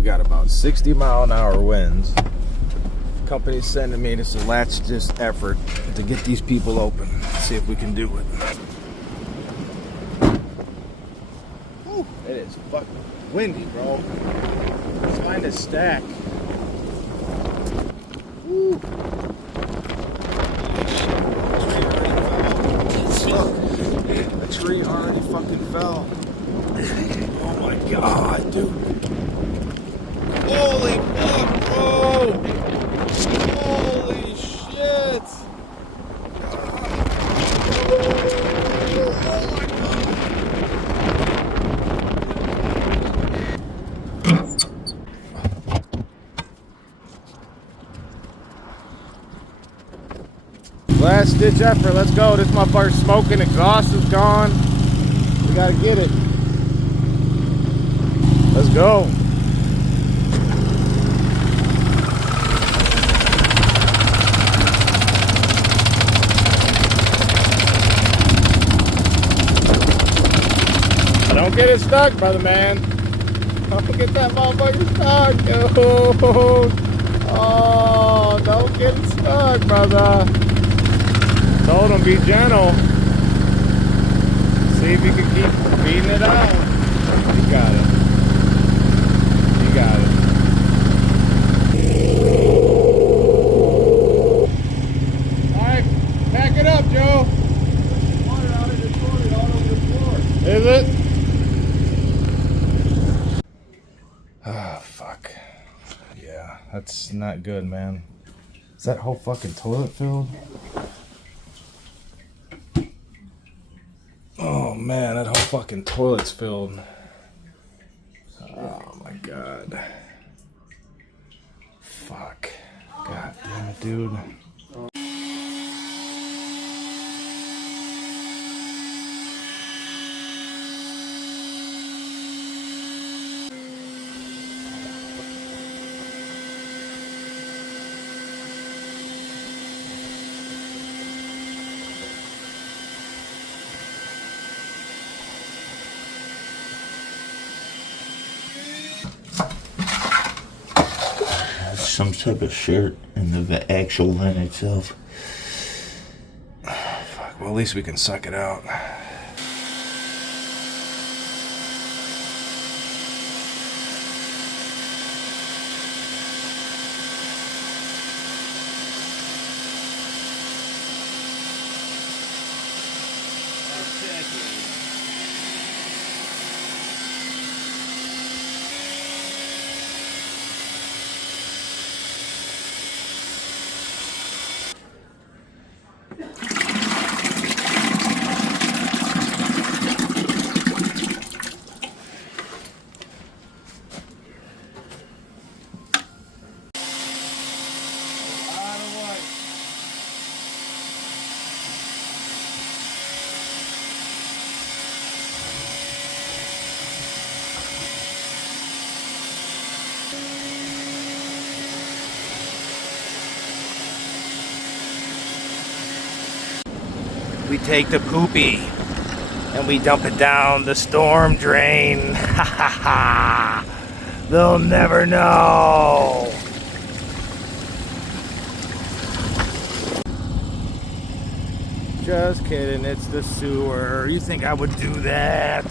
We got about 60-mile-an-hour winds. Company's sending me this last effort to get these people open. See if we can do it. Whew, it is fucking windy, bro. Let's find a stack. Woo. The tree already fucking fell. Oh my god, dude. Holy fuck, bro! Holy shit! Last ditch effort, let's go. This motherfucker's smoking, exhaust is gone. We gotta get it. Let's go. Don't get it stuck, brother man. Don't get that motherfucker stuck, dude. Oh, don't get it stuck, brother. Told him be gentle. See if you can keep feeding it out. You got it. You got it. Alright, pack it up, Joe. Water out of the toilet all over the floor. Is it? Oh, fuck. Yeah, that's not good, man. Is that whole fucking toilet filled? Oh man, that whole fucking toilet's filled. Oh my god. Fuck. God damn it, dude. Some type of shirt and the actual line itself. Fuck, well at least we can suck it out. We take the poopy and we dump it down the storm drain. Ha ha ha! They'll never know. Just kidding, it's the sewer. You think I would do that?